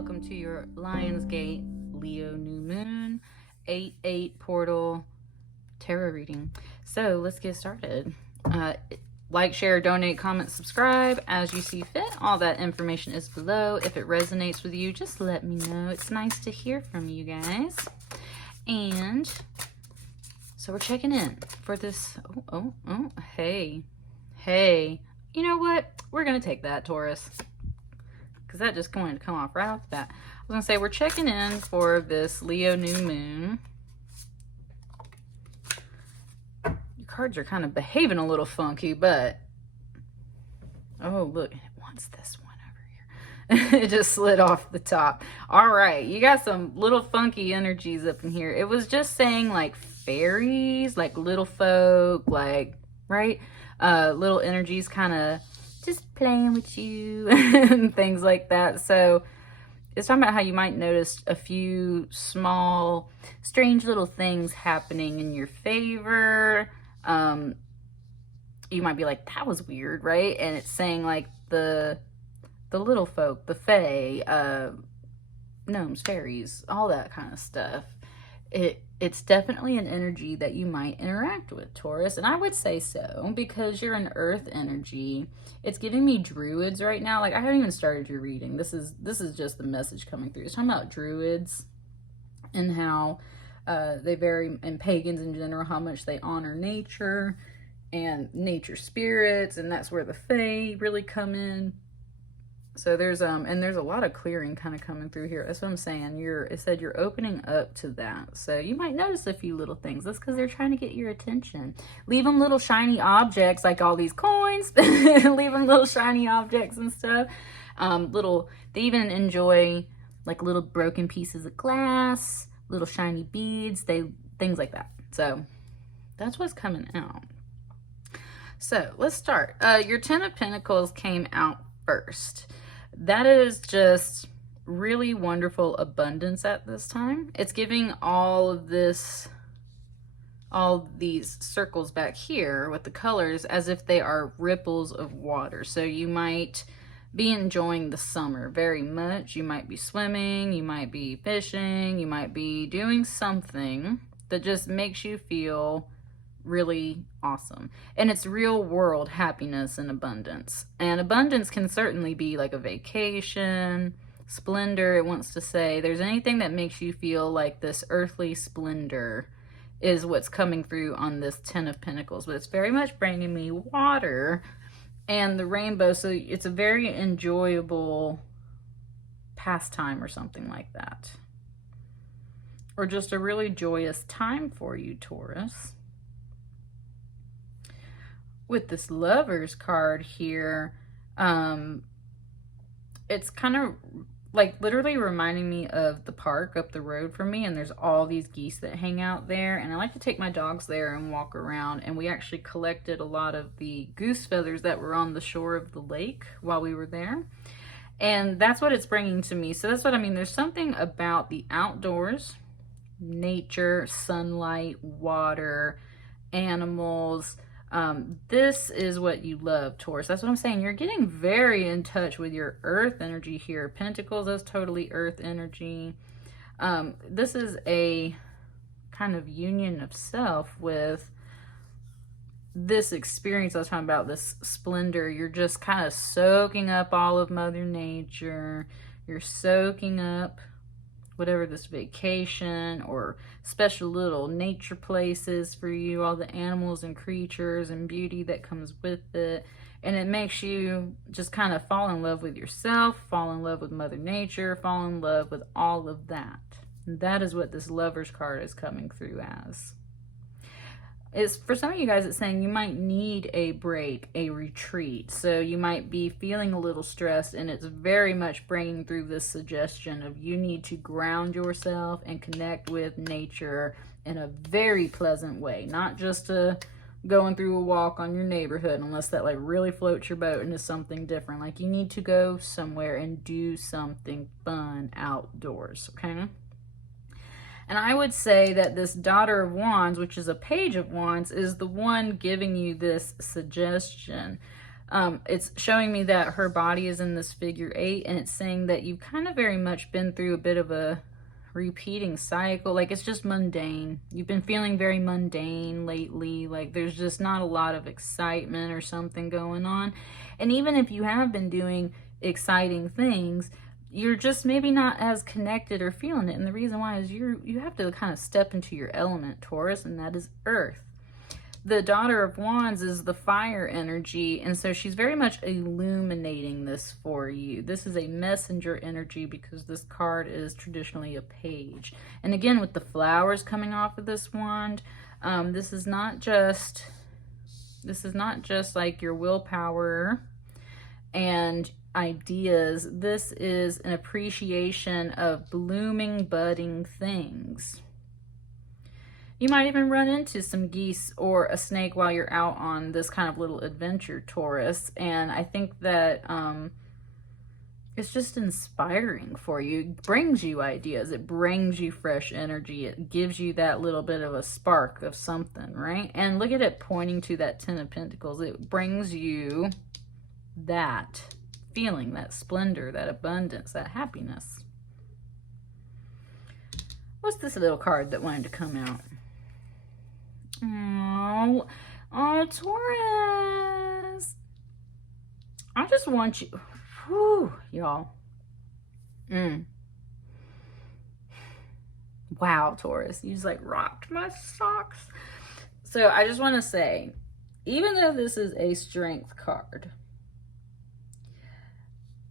welcome to your Lionsgate Leo New Moon 8/8 portal tarot reading. So let's get started. Like, share, donate, comment, subscribe as you see fit. All that information is below. If it resonates with you, just let me know. It's nice to hear from you guys. And so we're checking in for this. Hey, you know what? We're gonna take that, Taurus, because that just going to come off right off the bat. I was gonna say we're checking in for this Leo new moon. Your cards are kind of behaving a little funky, but oh look, it wants this one over here. It just slid off the top. All right, you got some little funky energies up in here. It was just saying like fairies, like little folk, like, right? Little energies kind of just playing with you and things like that. So it's talking about how you might notice a few small, strange little things happening in your favor. You might be like, that was weird, right? And it's saying like the little folk, the fae, gnomes, fairies, all that kind of stuff. It's definitely an energy that you might interact with, Taurus. And I would say so because you're an earth energy. It's giving me druids right now. Like, I haven't even started your reading. This is just the message coming through. It's talking about druids and how they vary, and pagans in general, how much they honor nature and nature spirits. And that's where the fae really come in. So there's a lot of clearing kind of coming through here. That's what I'm saying. It said you're opening up to that. So you might notice a few little things. That's because they're trying to get your attention. Leave them little shiny objects like all these coins. Leave them little shiny objects and stuff. They even enjoy like little broken pieces of glass, little shiny beads, things like that. So that's what's coming out. So let's start. Your 10 of Pentacles came out first. That is just really wonderful abundance at this time. It's giving all these circles back here with the colors as if they are ripples of water. So you might be enjoying the summer very much. You might be swimming, you might be fishing, you might be doing something that just makes you feel really awesome. And it's real world happiness and abundance. And abundance can certainly be like a vacation, splendor. It wants to say there's anything that makes you feel like this earthly splendor is what's coming through on this 10 of Pentacles. But it's very much bringing me water and the rainbow. So it's a very enjoyable pastime or something like that. Or just a really joyous time for you, Taurus. With this Lovers card here, it's kind of like literally reminding me of the park up the road from me, and there's all these geese that hang out there, and I like to take my dogs there and walk around, and we actually collected a lot of the goose feathers that were on the shore of the lake while we were there, and that's what it's bringing to me. So that's what I mean. There's something about the outdoors, nature, sunlight, water, animals. This is what you love, Taurus. That's what I'm saying. You're getting very in touch with your earth energy here. Pentacles is totally earth energy. This is a kind of union of self with this experience I was talking about, this splendor. You're just kind of soaking up all of Mother Nature. You're soaking up whatever this vacation or special little nature places for you, all the animals and creatures and beauty that comes with it. And it makes you just kind of fall in love with yourself, fall in love with Mother Nature, fall in love with all of that. And that is what this Lovers card is coming through as. Is for some of you guys, it's saying you might need a break, a retreat. So you might be feeling a little stressed, and it's very much bringing through this suggestion of you need to ground yourself and connect with nature in a very pleasant way, not just going through a walk on your neighborhood, unless that like really floats your boat into something different. Like you need to go somewhere and do something fun outdoors, okay? And I would say that this Daughter of Wands, which is a Page of Wands, is the one giving you this suggestion. It's showing me that her body is in this figure 8, and it's saying that you've kind of very much been through a bit of a repeating cycle. Like, it's just mundane. You've been feeling very mundane lately. Like, there's just not a lot of excitement or something going on. And even if you have been doing exciting things, you're just maybe not as connected or feeling it. And the reason why is you have to kind of step into your element, Taurus, and that is earth. The Daughter of Wands is the fire energy, and so she's very much illuminating this for you. This is a messenger energy because this card is traditionally a page. And again, with the flowers coming off of this wand, this is not just like your willpower and ideas. This is an appreciation of blooming, budding things. You might even run into some geese or a snake while you're out on this kind of little adventure, Taurus. And I think that it's just inspiring for you. It brings you ideas. It brings you fresh energy. It gives you that little bit of a spark of something, right? And look at it pointing to that 10 of Pentacles. It brings you that feeling, that splendor, that abundance, that happiness. What's this little card that wanted to come out? Oh, Taurus. I just want you, whew, y'all. Wow, Taurus, you just like rocked my socks. So I just want to say, even though this is a strength card,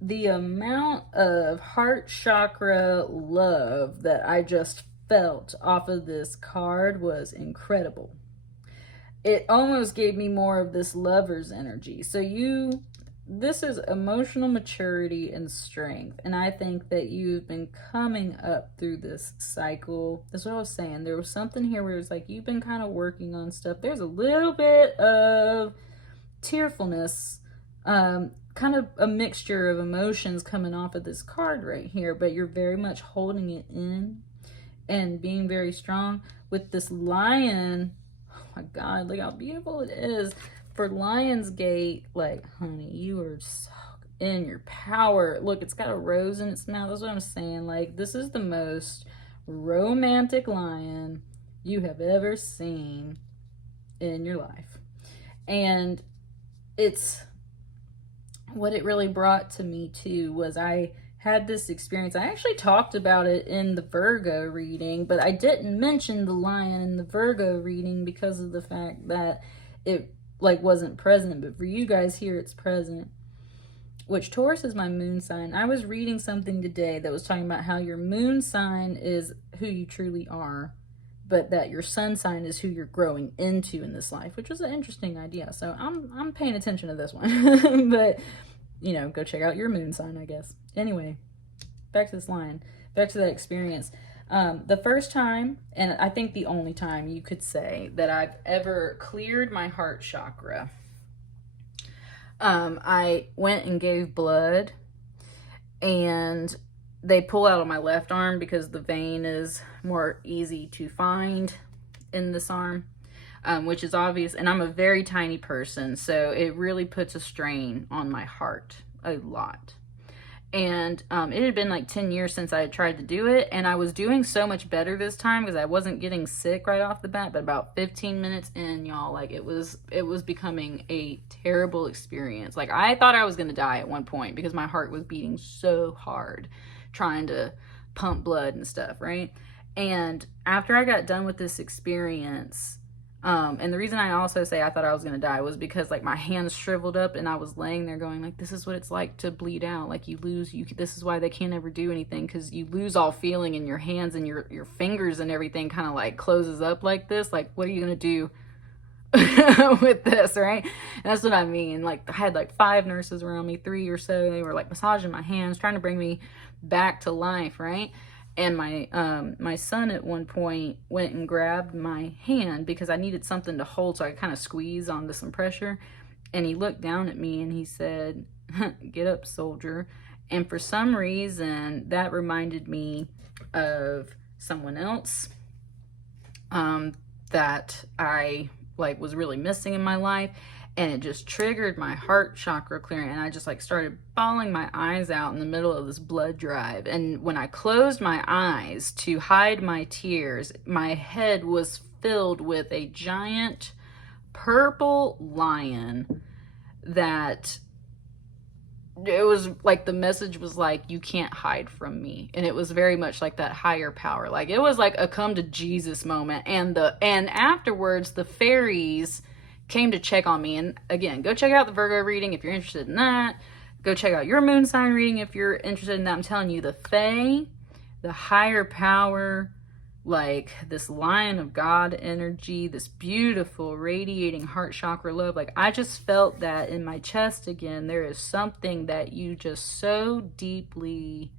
the amount of heart chakra love that I just felt off of this card was incredible. It almost gave me more of this lover's energy. So this is emotional maturity and strength. And I think that you've been coming up through this cycle. That's what I was saying. There was something here where it's like you've been kind of working on stuff. There's a little bit of tearfulness, kind of a mixture of emotions coming off of this card right here, but you're very much holding it in and being very strong with this lion. Oh my God, look how beautiful it is. For Lionsgate, like, honey, you are so in your power. Look, it's got a rose in its mouth. That's what I'm saying. Like, this is the most romantic lion you have ever seen in your life. And it's what it really brought to me too was I had this experience. I actually talked about it in the Virgo reading, but I didn't mention the lion in the Virgo reading because of the fact that it like wasn't present. But for you guys here, it's present. Which Taurus is my moon sign. I was reading something today that was talking about how your moon sign is who you truly are, but that your sun sign is who you're growing into in this life, which was an interesting idea. So I'm paying attention to this one. But, you know, go check out your moon sign, I guess. Anyway, back to this lion, back to that experience. The first time, and I think the only time you could say that I've ever cleared my heart chakra, I went and gave blood, and they pull out on my left arm because the vein is more easy to find in this arm, which is obvious. And I'm a very tiny person, so it really puts a strain on my heart a lot. And it had been like 10 years since I had tried to do it, and I was doing so much better this time because I wasn't getting sick right off the bat. But about 15 minutes in, y'all, like it was becoming a terrible experience. Like I thought I was gonna die at one point because my heart was beating so hard trying to pump blood and stuff, right? And after I got done with this experience, and the reason I also say I thought I was gonna die was because like my hands shriveled up and I was laying there going like, this is what it's like to bleed out. Like this is why they can't ever do anything, because you lose all feeling in your hands, and your fingers and everything kind of like closes up like this. Like, what are you gonna do with this, right? And that's what I mean. Like I had like 5 nurses around me, 3 or so. They were like massaging my hands, trying to bring me back to life, right? And my son at one point went and grabbed my hand because I needed something to hold, so I kind of squeeze onto some pressure. And he looked down at me and he said, "Get up, soldier." And for some reason, that reminded me of someone else that I like was really missing in my life. and it just triggered my heart chakra clearing, and I just like started bawling my eyes out in the middle of this blood drive. And when I closed my eyes to hide my tears, my head was filled with a giant purple lion that, it was like the message was like, you can't hide from me. And it was very much like that higher power. Like it was like a come to Jesus moment. And afterwards the fairies came to check on me. And again, go check out the Virgo reading if you're interested in that. Go check out your moon sign reading if you're interested in that. I'm telling you, the Fae, the higher power, like this Lion of God energy, this beautiful radiating heart chakra love, like I just felt that in my chest again. There is something that you just so deeply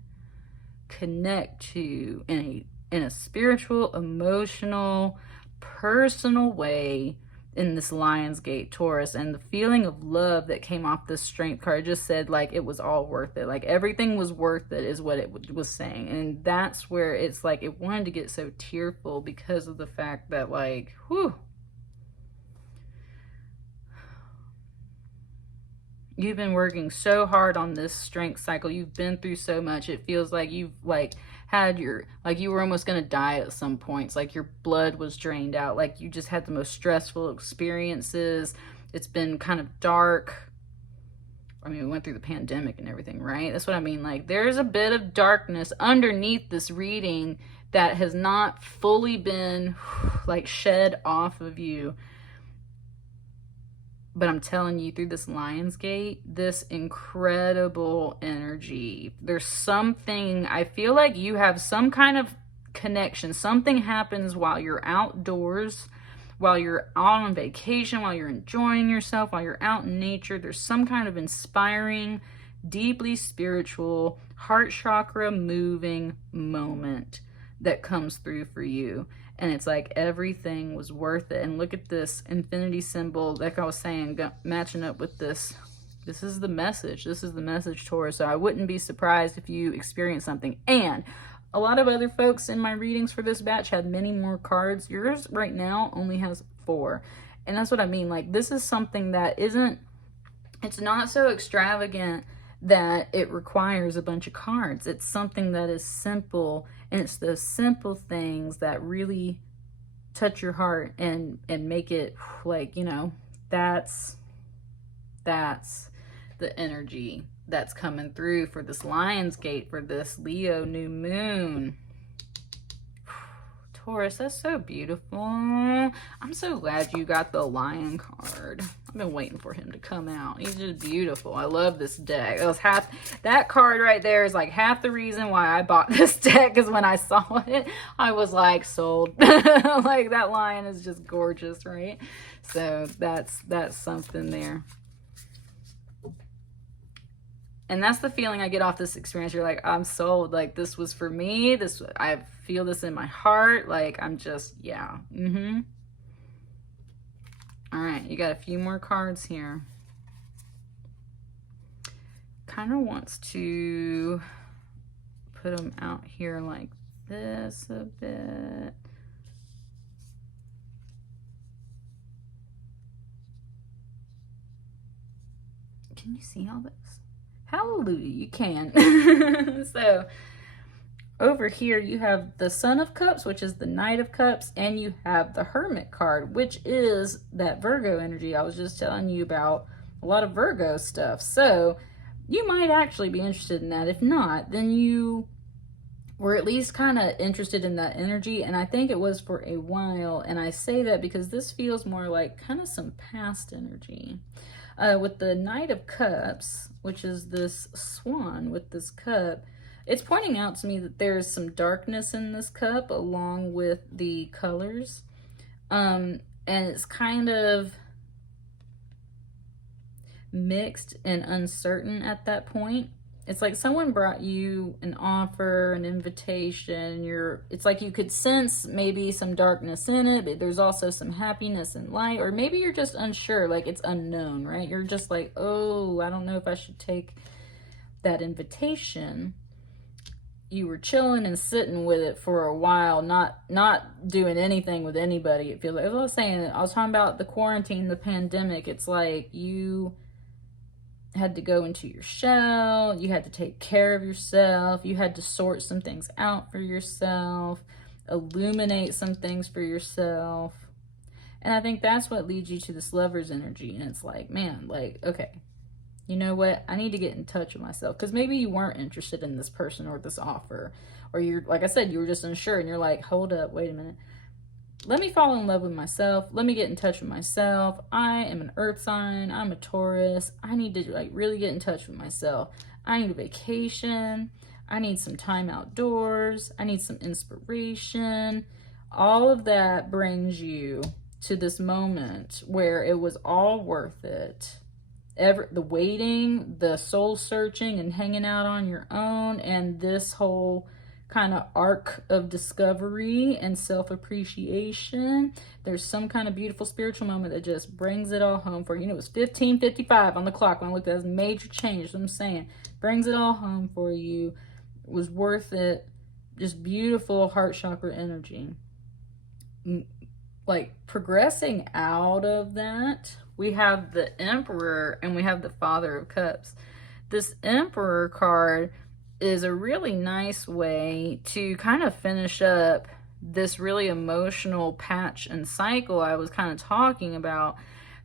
connect to in a spiritual, emotional, personal way in this Lionsgate Taurus. And the feeling of love that came off this strength card just said like it was all worth it. Like everything was worth it is what it was saying. And that's where it's like it wanted to get so tearful because of the fact that like, whew, you've been working so hard on this strength cycle. You've been through so much. It feels like you've like had your, like you were almost going to die at some points. Like your blood was drained out. Like you just had the most stressful experiences. It's been kind of dark. I mean, we went through the pandemic and everything, right? That's what I mean. Like there's a bit of darkness underneath this reading that has not fully been like shed off of you. But I'm telling you, through this Lionsgate, this incredible energy, there's something, I feel like you have some kind of connection. Something happens while you're outdoors, while you're out on vacation, while you're enjoying yourself, while you're out in nature. There's some kind of inspiring, deeply spiritual, heart chakra moving moment that comes through for you. And it's like everything was worth it. And look at this infinity symbol, like I was saying, matching up with this. This is the message. This is the message, Taurus. So I wouldn't be surprised if you experience something. And a lot of other folks in my readings for this batch had many more cards. Yours right now only has 4. And that's what I mean. Like this is something that isn't, it's not so extravagant that it requires a bunch of cards. It's something that is simple, and it's those simple things that really touch your heart and make it like, you know, that's the energy that's coming through for this Lionsgate, for this Leo new moon. Taurus, that's so beautiful. I'm so glad you got the lion card. I've been waiting for him to come out. He's just beautiful. I love this deck. That card right there is like half the reason why I bought this deck, because when I saw it, I was like sold. Like that lion is just gorgeous, right? So that's something there. And that's the feeling I get off this experience. You're like, I'm sold. Like, this was for me. I feel this in my heart. Like, I'm just, yeah. All right, you got a few more cards here. Kind of wants to put them out here like this a bit. Can you see all this? Hallelujah, you can. So over here you have the Son of Cups, which is the Knight of Cups, and you have the Hermit card, which is that Virgo energy I was just telling you about. A lot of Virgo stuff. So you might actually be interested in that. If not, then you were at least kind of interested in that energy, and I think it was for a while. And I say that because this feels more like kind of some past energy. With the Knight of Cups, which is this swan with this cup, it's pointing out to me that there's some darkness in this cup along with the colors. And it's kind of mixed and uncertain at that point. It's like someone brought you an offer, an invitation. It's like you could sense maybe some darkness in it, but there's also some happiness and light. Or maybe you're just unsure, like it's unknown, right? You're just like, oh, I don't know if I should take that invitation. you were chilling and sitting with it for a while, not doing anything with anybody. It feels like, as I was saying, I was talking about the quarantine, the pandemic. It's like you had to go into your shell, you had to take care of yourself, you had to sort some things out for yourself, illuminate some things for yourself. And I think that's what leads you to this Lover's energy. And it's like, man, like, okay, you know what? I need to get in touch with myself. Because maybe you weren't interested in this person or this offer. Or you're, like I said, you were just unsure. And you're like, hold up, wait a minute. Let me fall in love with myself. Let me get in touch with myself. I am an earth sign. I'm a Taurus. I need to like really get in touch with myself. I need a vacation. I need some time outdoors. I need some inspiration. All of that brings you to this moment where it was all worth it. The waiting, the soul searching and hanging out on your own, and this whole kind of arc of discovery and self-appreciation. There's some kind of beautiful spiritual moment that just brings it all home for you. You know, it was 15:55 on the clock when I looked at this major change. That's what I'm saying. Brings it all home for you. It was worth it. Just beautiful heart chakra energy. Like progressing out of that, we have the Emperor and we have the Father of Cups. This Emperor card is a really nice way to kind of finish up this really emotional patch and cycle I was kind of talking about,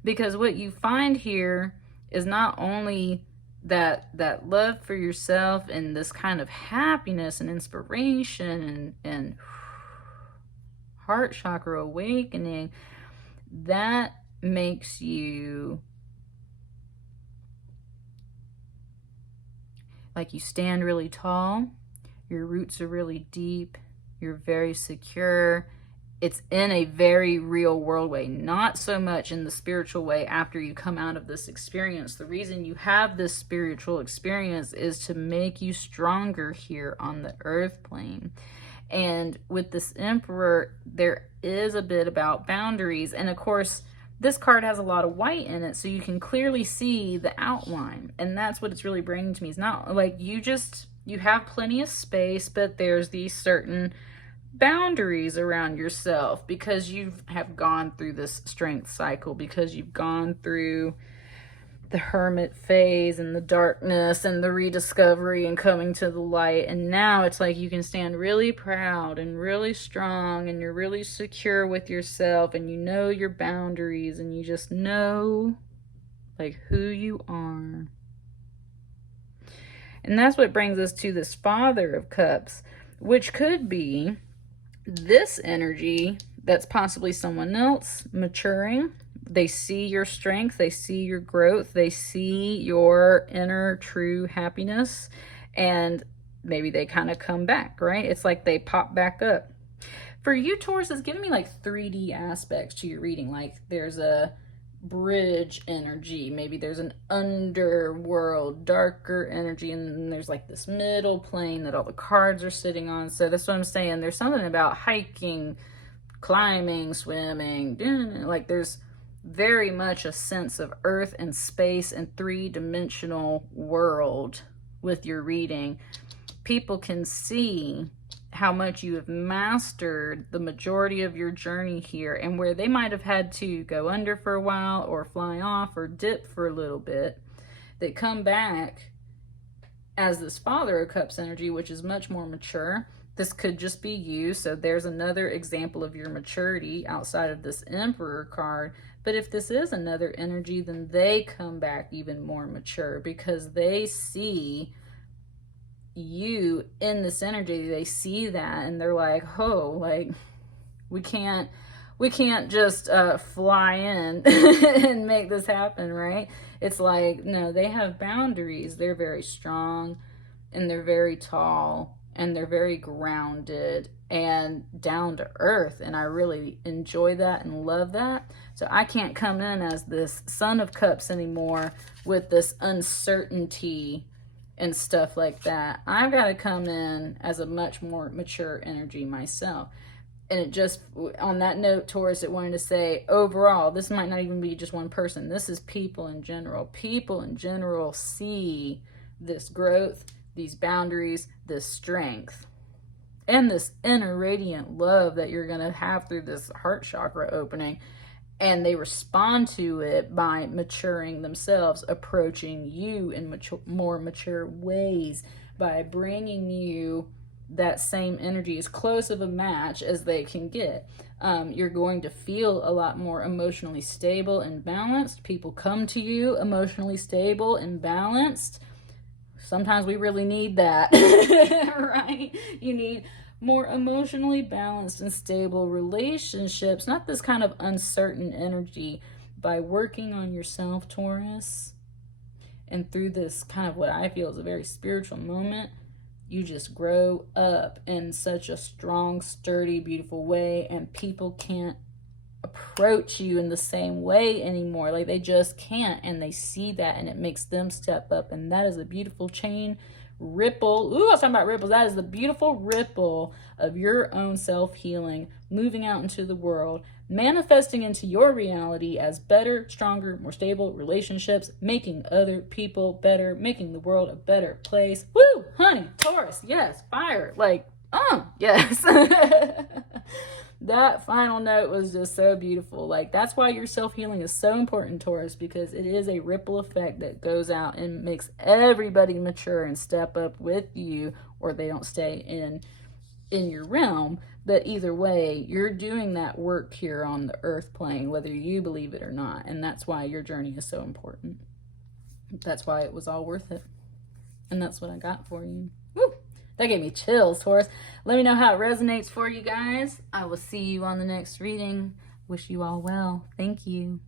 because what you find here is not only that love for yourself and this kind of happiness and inspiration and heart chakra awakening that makes you like you stand really tall, your roots are really deep, you're very secure. It's in a very real world way, not so much in the spiritual way after you come out of this experience. The reason you have this spiritual experience is to make you stronger here on the earth plane. And with this Emperor, there is a bit about boundaries. And of course, this card has a lot of white in it, so you can clearly see the outline. And that's what it's really bringing to me. It's not like you have plenty of space, but there's these certain boundaries around yourself because you have gone through this strength cycle, because you've gone through the hermit phase and the darkness and the rediscovery and coming to the light. And now it's like you can stand really proud and really strong and you're really secure with yourself and you know your boundaries and you just know like who you are. And that's what brings us to this Father of Cups, which could be this energy that's possibly someone else maturing. They see your strength, they see your growth, they see your inner true happiness, and maybe they kind of come back, right? It's like they pop back up. For you, Taurus, it's giving me like 3D aspects to your reading. Like there's a bridge energy, maybe there's an underworld, darker energy, and then there's like this middle plane that all the cards are sitting on. So that's what I'm saying. There's something about hiking, climbing, swimming, like there's very much a sense of earth and space and three-dimensional world with your reading. People can see how much you have mastered the majority of your journey here, and where they might have had to go under for a while or fly off or dip for a little bit, they come back as this Father of Cups energy, which is much more mature. This could just be you, so there's another example of your maturity outside of this Emperor card. But if this is another energy, then they come back even more mature because they see you in this energy. They see that and they're like, oh, like we can't just fly in and make this happen, right? It's like, no, they have boundaries. They're very strong and they're very tall and they're very grounded and down to earth, and I really enjoy that and love that. So I can't come in as this Son of Cups anymore with this uncertainty and stuff like that. I've got to come in as a much more mature energy myself. And it just, on that note, Taurus, it wanted to say, overall, this might not even be just one person. This is people in general. People in general see this growth. these boundaries, this strength, and this inner radiant love that you're going to have through this heart chakra opening. And they respond to it by maturing themselves, approaching you in more mature ways, by bringing you that same energy, as close of a match as they can get. You're going to feel a lot more emotionally stable and balanced. People come to you emotionally stable and balanced. Sometimes we really need that, right? You need more emotionally balanced and stable relationships, not this kind of uncertain energy. By working on yourself, Taurus, and through this kind of what I feel is a very spiritual moment, you just grow up in such a strong, sturdy, beautiful way, and people can't approach you in the same way anymore. Like, they just can't, and they see that, and it makes them step up, and that is a beautiful chain ripple. Ooh, I was talking about ripples. That is the beautiful ripple of your own self-healing, moving out into the world, manifesting into your reality as better, stronger, more stable relationships, making other people better, making the world a better place. Woo, honey, Taurus, yes, fire, like, yes. That final note was just so beautiful. Like, that's why your self-healing is so important, Taurus, because it is a ripple effect that goes out and makes everybody mature and step up with you, or they don't stay in your realm. But either way, you're doing that work here on the earth plane, whether you believe it or not. And that's why your journey is so important. That's why it was all worth it. And that's what I got for you. Woo! That gave me chills, Taurus. Let me know how it resonates for you guys. I will see you on the next reading. Wish you all well. Thank you.